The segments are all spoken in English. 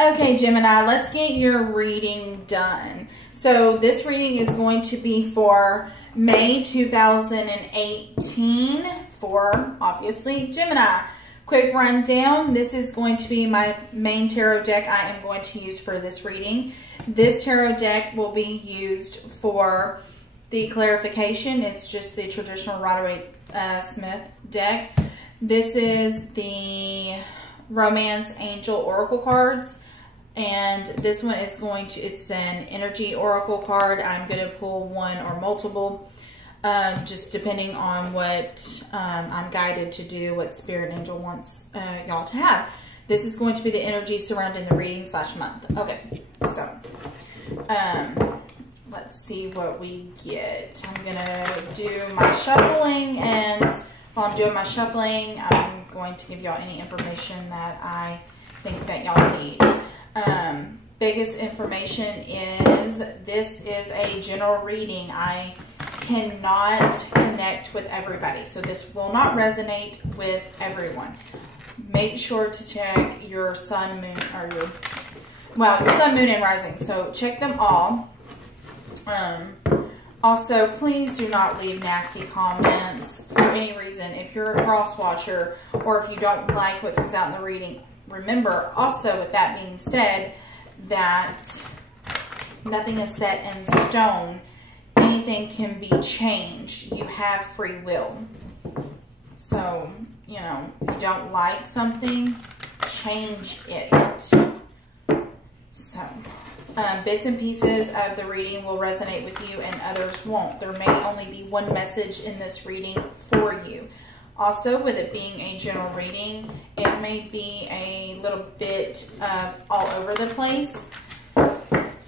Okay, Gemini, let's get your reading done. So this reading is going to be for May 2018 for, obviously, Gemini. Quick rundown. This is going to be my main tarot deck I am going to use for this reading. This tarot deck will be used for the clarification. It's just the traditional Rider-Waite-Smith deck. This is the Romance Angel Oracle cards. And this one is it's an energy oracle card. I'm going to pull one or multiple, just depending on what I'm guided to do, what Spirit Angel wants y'all to have. This is going to be the energy surrounding the reading / month. Okay, so let's see what we get. I'm going to do my shuffling, and while I'm doing my shuffling, I'm going to give y'all any information that I think that y'all need. Biggest information is this is a general reading. I cannot connect with everybody, so this will not resonate with everyone. Make sure to check your sun, moon, or your sun, moon, and rising. So check them all. Also, please do not leave nasty comments for any reason. If you're a cross watcher or if you don't like what comes out in the reading, remember also, with that being said, that nothing is set in stone. Anything can be changed. You have free will. So, you know, you don't like something, change it. So, bits and pieces of the reading will resonate with you and others won't. There may only be one message in this reading for you. Also, with it being a general reading, it may be a little bit all over the place,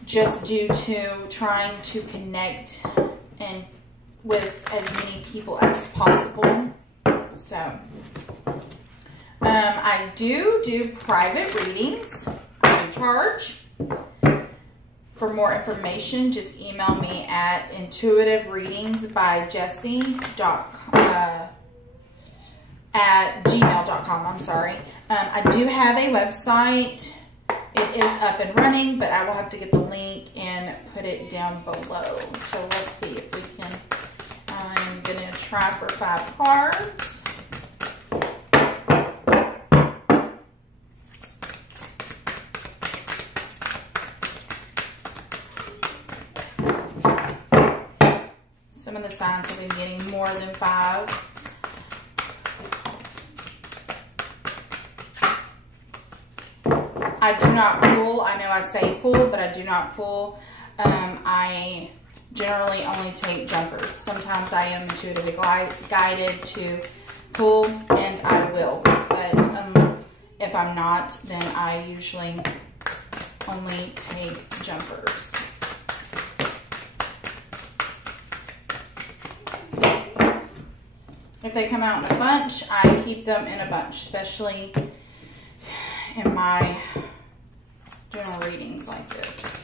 just due to trying to connect and with as many people as possible. So, I do private readings. I do charge. For more information, just email me at intuitivereadingsbyjessie.com. At gmail.com, I'm sorry. I do have a website. It is up and running, but I will have to get the link and put it down below. So let's see if we can. I'm going to try for 5 cards. Some of the signs have been getting more than 5. I do not pull. I know I say pull, but I do not pull. I generally only take jumpers. Sometimes I am intuitively guided to pull, and I will. But if I'm not, then I usually only take jumpers. If they come out in a bunch, I keep them in a bunch, especially in my general readings like this.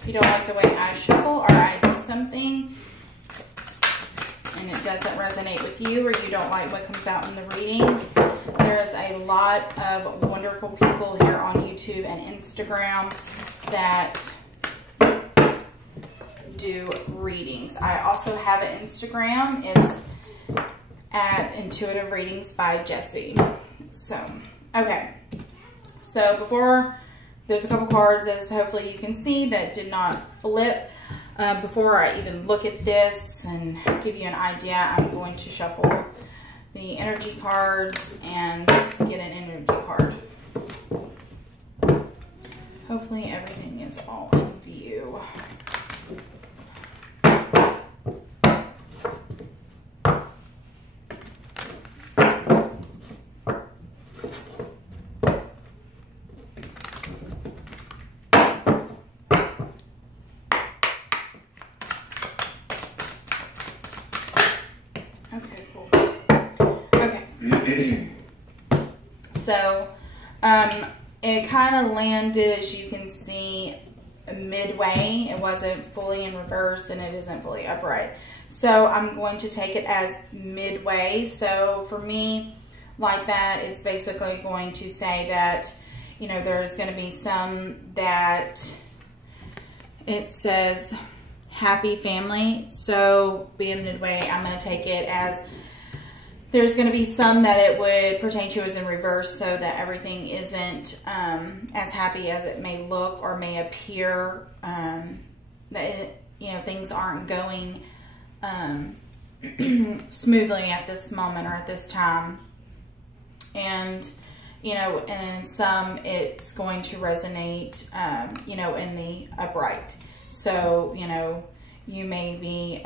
If you don't like the way I shuffle or I do something and it doesn't resonate with you, or you don't like what comes out in the reading, there is a lot of wonderful people here on YouTube and Instagram that do readings. I also have an Instagram. It's at Intuitive Readings by Jessie. So, okay. So before, there's a couple cards, as hopefully you can see, that did not flip. Before I even look at this and give you an idea, I'm going to shuffle the energy cards and get an energy card. Hopefully everything is all in view. Okay, cool. Okay. So, it kind of landed, as you can see, midway. It wasn't fully in reverse, and it isn't fully upright. So I'm going to take it as midway. So for me, like that. It's basically going to say that, you know, there's going to be some that it says happy family. So being midway, I'm going to take it as there's going to be some that it would pertain to as in reverse, so that everything isn't as happy as it may look or may appear. That you know, things aren't going smoothly at this moment or at this time. And you know, and in some it's going to resonate, you know, in the upright. So, you know, you may be,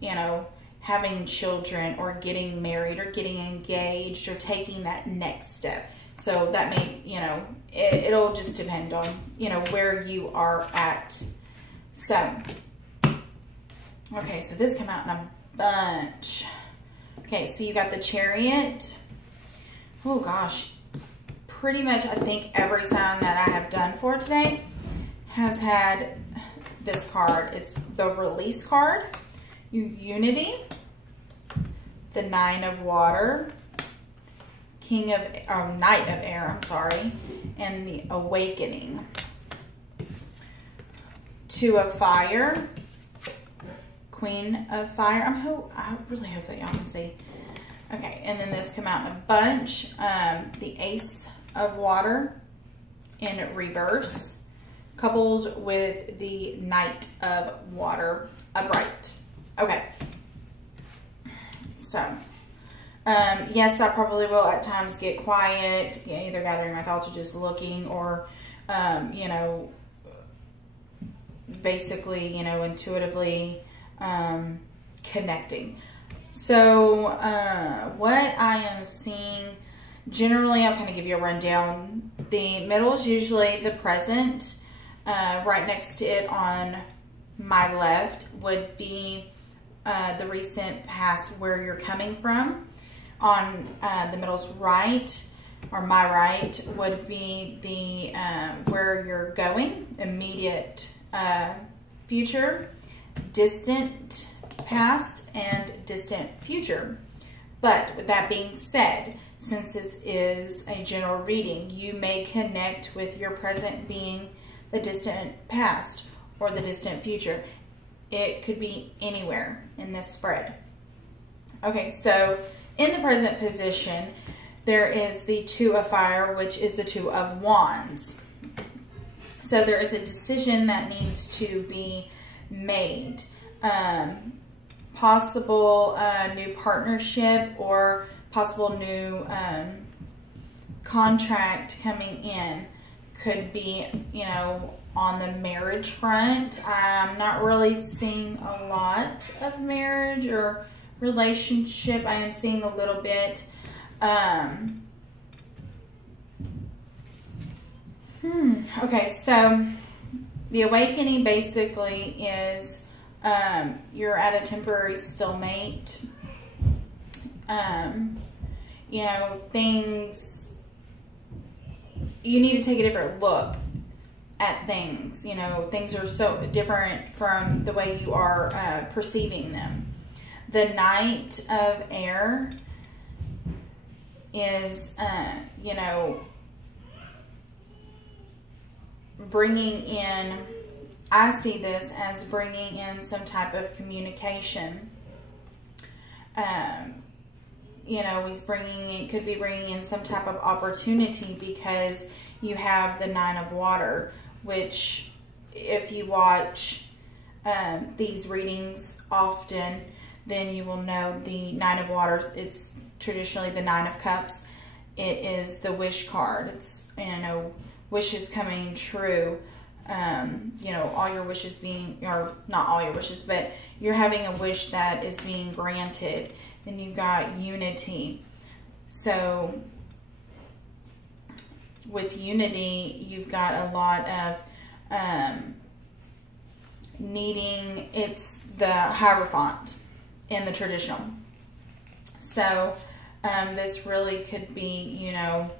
you know, having children or getting married or getting engaged or taking that next step. So that may, you know, it'll just depend on, you know, where you are at. So, okay, so this came out in a bunch. Okay, so you got the Chariot. Oh gosh, pretty much I think every sign that I have done for today has had this card. It's the Release card, Unity, the Nine of Water, Knight of Air, I'm sorry, and the Awakening. Two of Fire, Queen of Fire. I really hope that y'all can see. Okay, and then this come out in a bunch. The Ace of Water in reverse, coupled with the Knight of Water upright. Okay. So, yes, I probably will at times get quiet, either gathering my thoughts or just looking, or, you know, basically, you know, intuitively connecting. So, what I am seeing, generally, I'll kind of give you a rundown. The middle is usually the present. Right next to it on my left would be the recent past, where you're coming from. On the middle's right, or my right, would be the where you're going, immediate future, distant past, and distant future. But with that being said, since this is a general reading, you may connect with your present being the distant past or the distant future. It could be anywhere in this spread. Okay, so in the present position, there is the Two of Fire, which is the Two of Wands. So there is a decision that needs to be made. Possible new partnership or possible new contract coming in. Could be, you know, on the marriage front. I'm not really seeing a lot of marriage or relationship. I am seeing a little bit. Okay, so the Awakening basically is you're at a temporary stalemate. You know, things, you need to take a different look at things. You know, things are so different from the way you are perceiving them. The Knight of Air is, you know, bringing in, I see this as bringing in some type of communication. You know, he's bringing, could be bringing in some type of opportunity, because you have the Nine of Water, which if you watch these readings often, then you will know the Nine of Waters. It's traditionally the Nine of Cups. It is the wish card. It's, you know, wishes coming true. You know, all your wishes being, or not all your wishes, but you're having a wish that is being granted. Then you got Unity. So with Unity, you've got a lot of needing, it's the Hierophant in the traditional. So this really could be, you know,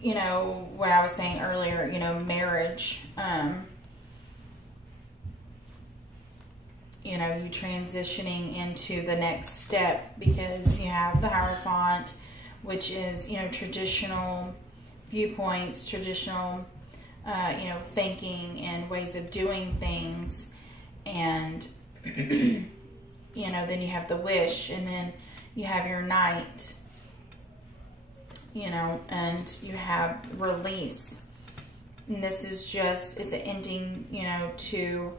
you know, what I was saying earlier, you know, marriage. you know, you transitioning into the next step, because you have the Hierophant, which is, you know, traditional viewpoints, traditional, you know, thinking and ways of doing things. And, you know, then you have the Wish, and then you have your Knight, you know, and you have Release. And this is just, it's an ending, you know, to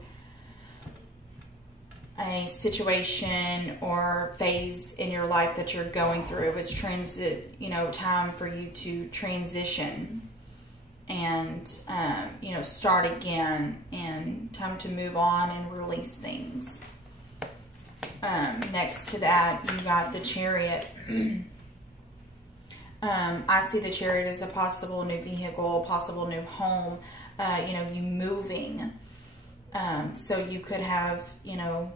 a situation or phase in your life that you're going through. It's transit, you know, time for you to transition and, you know, start again, and time to move on and release things. Next to that, you got the Chariot. I see the Chariot as a possible new vehicle, possible new home, you know, you moving. So you could have, you know,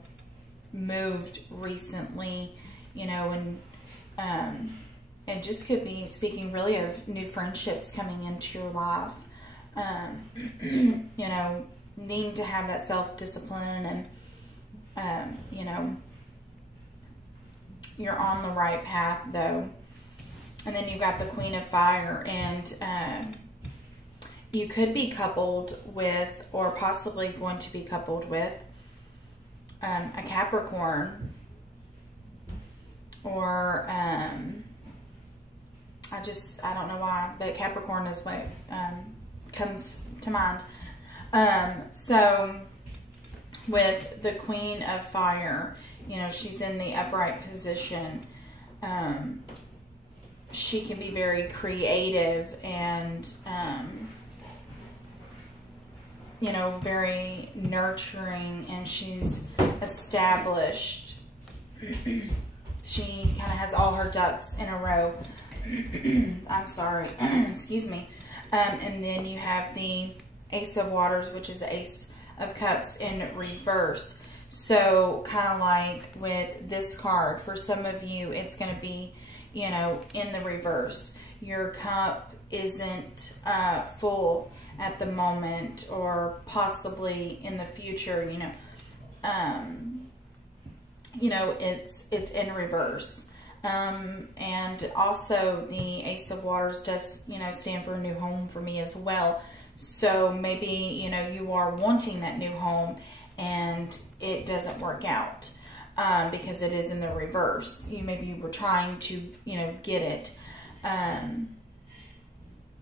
moved recently, you know, and it just could be speaking really of new friendships coming into your life. You know, needing to have that self-discipline, and, you know, you're on the right path though. And then you've got the Queen of Fire, and you could be coupled with, or possibly going to be coupled with, a Capricorn, or I don't know why, but Capricorn is what comes to mind. So with the Queen of Fire, you know, she's in the upright position. She can be very creative and, you know, very nurturing, and she's established. She kind of has all her ducks in a row. I'm sorry, excuse me. And then you have the Ace of Waters, which is the Ace of Cups in reverse. So kind of like with this card, for some of you, it's going to be, you know, in the reverse. Your cup isn't full at the moment, or possibly in the future, you know, it's in reverse. And also the Ace of Waters does, you know, stand for a new home for me as well. So maybe, you know, you are wanting that new home and it doesn't work out, because it is in the reverse. You maybe were trying to, you know, get it.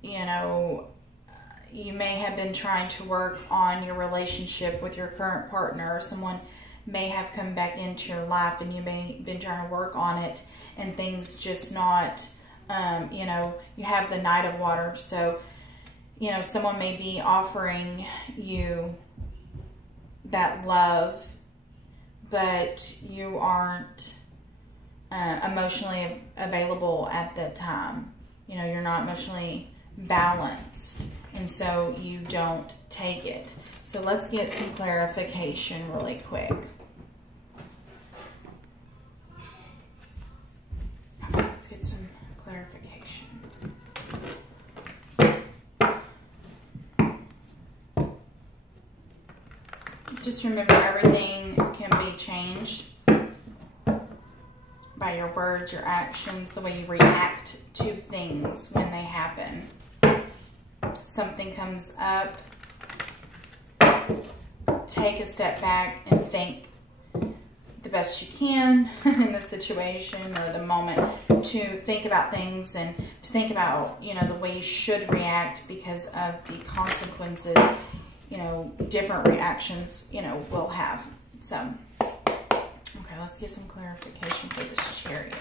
You know, you may have been trying to work on your relationship with your current partner, or someone may have come back into your life and you may have been trying to work on it, and things just not, you know, you have the Knight of Water. So, you know, someone may be offering you that love, but you aren't emotionally available at that time. You know, you're not emotionally balanced, and so you don't take it. So let's get some clarification really quick. Okay, let's get some clarification. Just remember, everything can be changed by your words, your actions, the way you react to things when they happen. Something comes up, take a step back and think the best you can in the situation or the moment, to think about things and to think about, you know, the way you should react, because of the consequences, you know, different reactions, you know, will have. So, okay, let's get some clarification for this Chariot.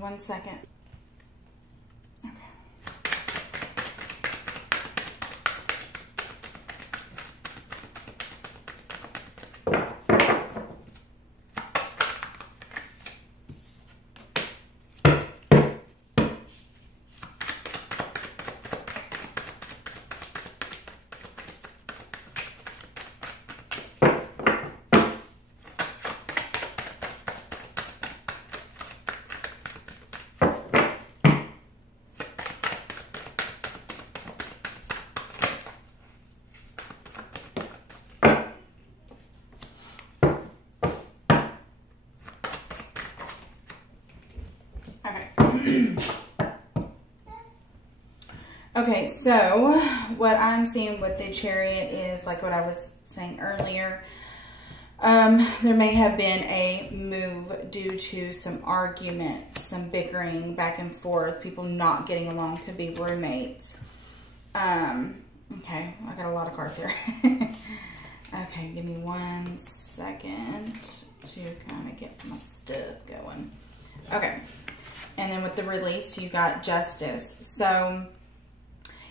1 second. Okay. Okay, so what I'm seeing with the Chariot is like what I was saying earlier. There may have been a move due to some arguments, some bickering back and forth, people not getting along, could be roommates. Okay, I got a lot of cards here. Okay, give me 1 second to kind of get my stuff going. Okay, and then with the release, you got Justice. So,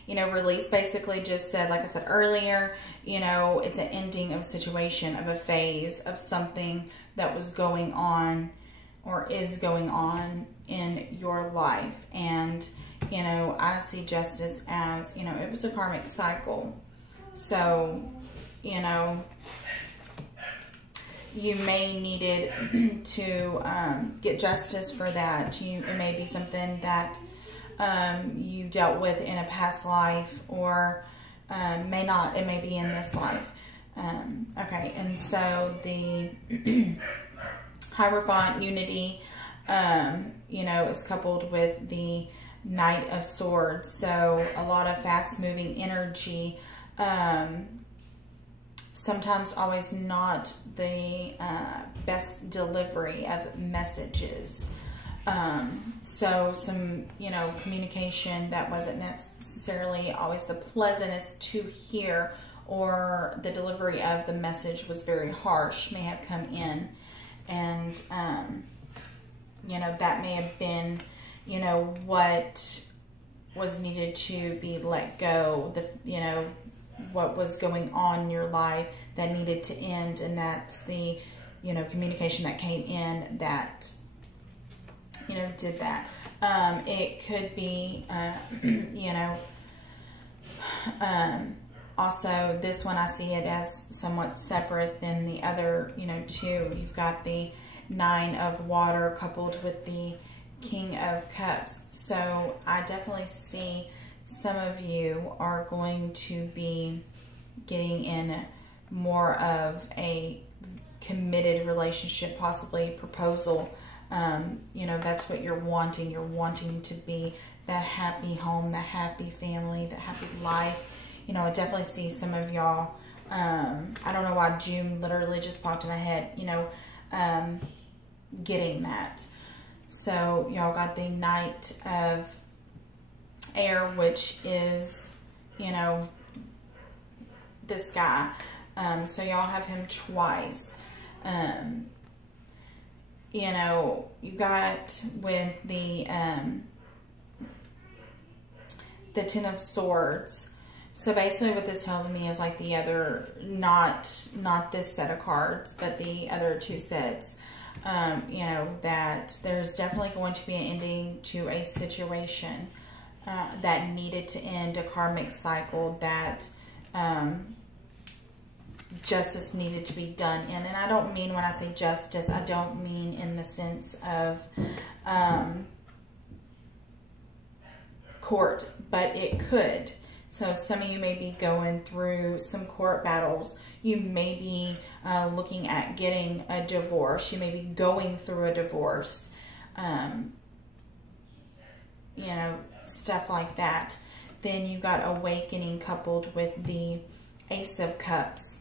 you know, release basically just said, like I said earlier, you know, it's an ending of a situation, of a phase, of something that was going on or is going on in your life. And, you know, I see Justice as, you know, it was a karmic cycle. So, you know, you may needed to get justice for that. It may be something that you dealt with in a past life, or may not. It may be in this life. Okay, and so the Hierophant Unity, you know, is coupled with the Knight of Swords. So a lot of fast-moving energy. Sometimes always not the best delivery of messages. So some, you know, communication that wasn't necessarily always the pleasantest to hear, or the delivery of the message was very harsh, may have come in. And, you know, that may have been, you know, what was needed to be let go, you know, what was going on in your life that needed to end. And that's the, you know, communication that came in that, you know, did that. It could be, you know, also this one I see it as somewhat separate than the other, you know, two. You've got the Nine of Water coupled with the King of Cups. So I definitely see some of you are going to be getting in more of a committed relationship, possibly proposal. You know, that's what you're wanting. You're wanting to be that happy home, that happy family, that happy life. You know, I definitely see some of y'all, I don't know why June literally just popped in my head, you know, getting that. So y'all got the Knight of Air, which is, you know, this guy. So y'all have him twice. You know, you got with the Ten of Swords. So basically what this tells me is like the other, not this set of cards, but the other two sets. You know, that there's definitely going to be an ending to a situation that needed to end, a karmic cycle that justice needed to be done in. And I don't mean, when I say justice, I don't mean in the sense of court, but it could. So some of you may be going through some court battles. You may be looking at getting a divorce. You may be going through a divorce. You know, stuff like that. Then you got awakening coupled with the Ace of Cups.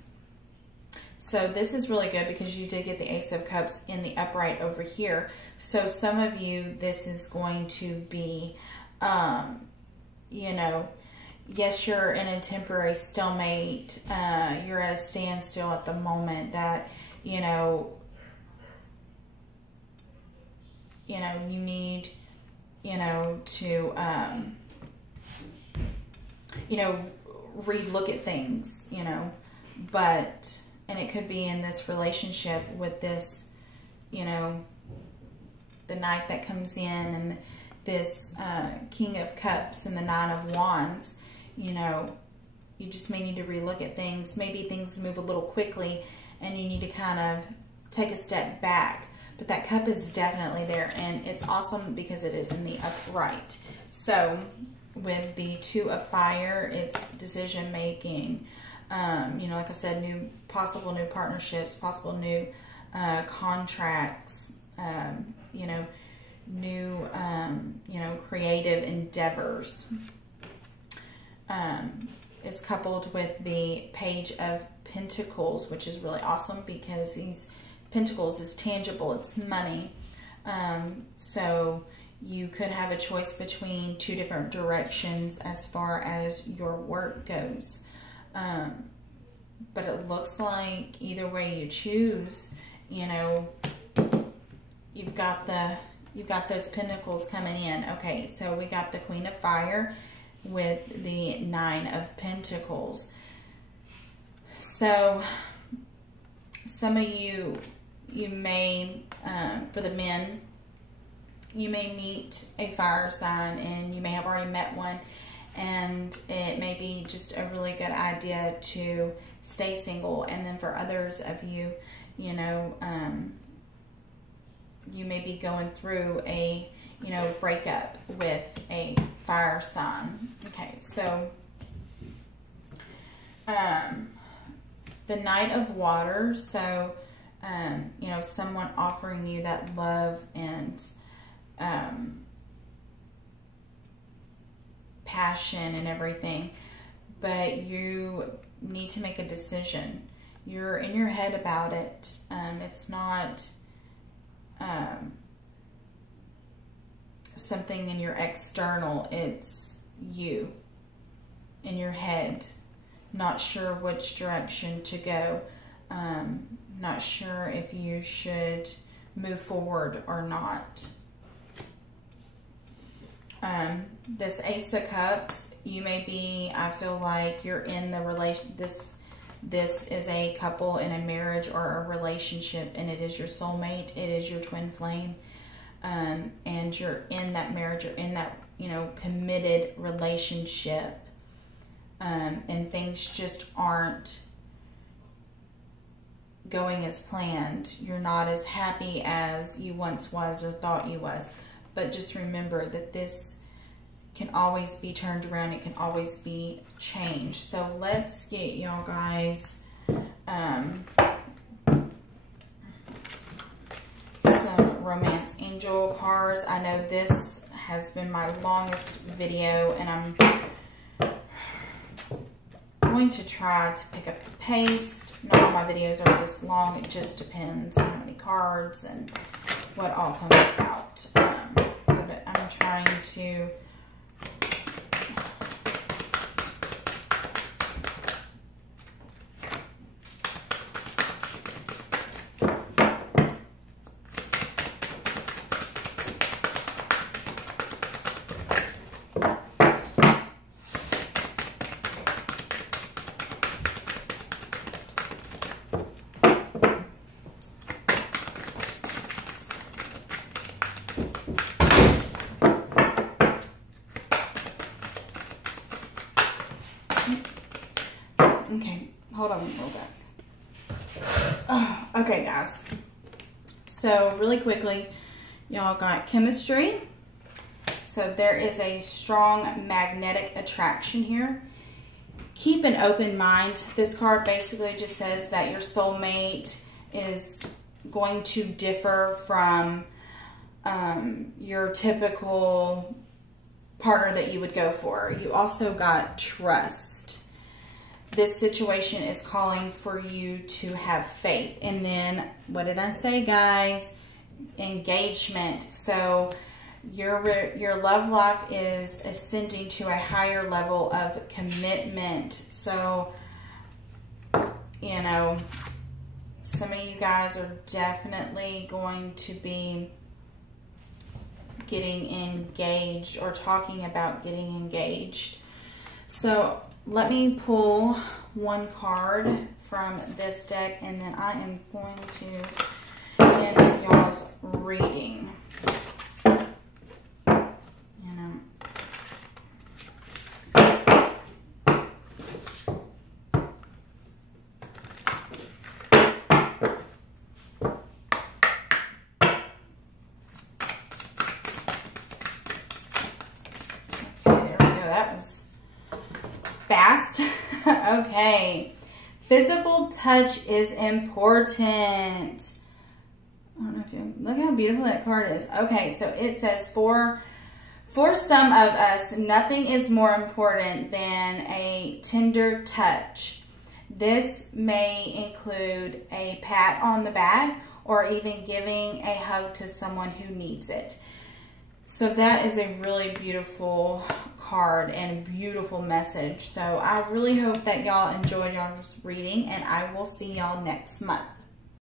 So this is really good because you did get the Ace of Cups in the upright over here. So some of you, this is going to be, you know, yes, you're in a temporary stalemate. You're at a standstill at the moment that, you know, you know, you need, you know, to, you know, re-look at things, you know, but, and it could be in this relationship with this, you know, the Knight that comes in and this King of Cups and the Nine of Wands, you know, you just may need to re-look at things. Maybe things move a little quickly and you need to kind of take a step back. But that cup is definitely there, and it's awesome because it is in the upright. So with the Two of Fire, it's decision making. You know, like I said, possible new partnerships, possible new contracts, you know, new, you know, creative endeavors. Is coupled with the Page of Pentacles, which is really awesome because Pentacles is tangible, it's money. So you could have a choice between two different directions as far as your work goes. But it looks like either way you choose, you know, you've got those pentacles coming in. Okay, so we got the Queen of Fire with the Nine of Pentacles. So some of you may, for the men, you may meet a fire sign and you may have already met one, and it may be just a really good idea to stay single. And then for others of you, you know, you may be going through a, you know, breakup with a fire sign. Okay, so the Knight of Water, so you know, someone offering you that love and passion and everything, but you need to make a decision. You're in your head about it. It's not something in your external, it's you in your head, not sure which direction to go, not sure if you should move forward or not. This Ace of Cups, you may be, I feel like you're in the relation, this is a couple in a marriage or a relationship, and it is your soulmate, it is your twin flame, and you're in that marriage, or in that, you know, committed relationship, and things just aren't going as planned. You're not as happy as you once was or thought you was. But just remember that this can always be turned around. It can always be changed. So let's get y'all guys some romance angel cards. I know this has been my longest video, and I'm going to try to pick up the pace. Not all my videos are this long. It just depends on how many cards and what all comes out. But I'm trying to okay, hold on a little bit. Oh, okay, guys. So really quickly, y'all got chemistry. So there is a strong magnetic attraction here. Keep an open mind. This card basically just says that your soulmate is going to differ from your typical partner that you would go for. You also got trust. This situation is calling for you to have faith. And then, what did I say, guys? Engagement. So your love life is ascending to a higher level of commitment. So, you know, some of you guys are definitely going to be getting engaged or talking about getting engaged. So let me pull one card from this deck, and then I am going to end y'all's reading. Fast. Okay. Physical touch is important. I don't know if you look how beautiful that card is. Okay, so it says for some of us, nothing is more important than a tender touch. This may include a pat on the back or even giving a hug to someone who needs it. So that is a really beautiful card and a beautiful message. So I really hope that y'all enjoyed y'all's reading, and I will see y'all next month.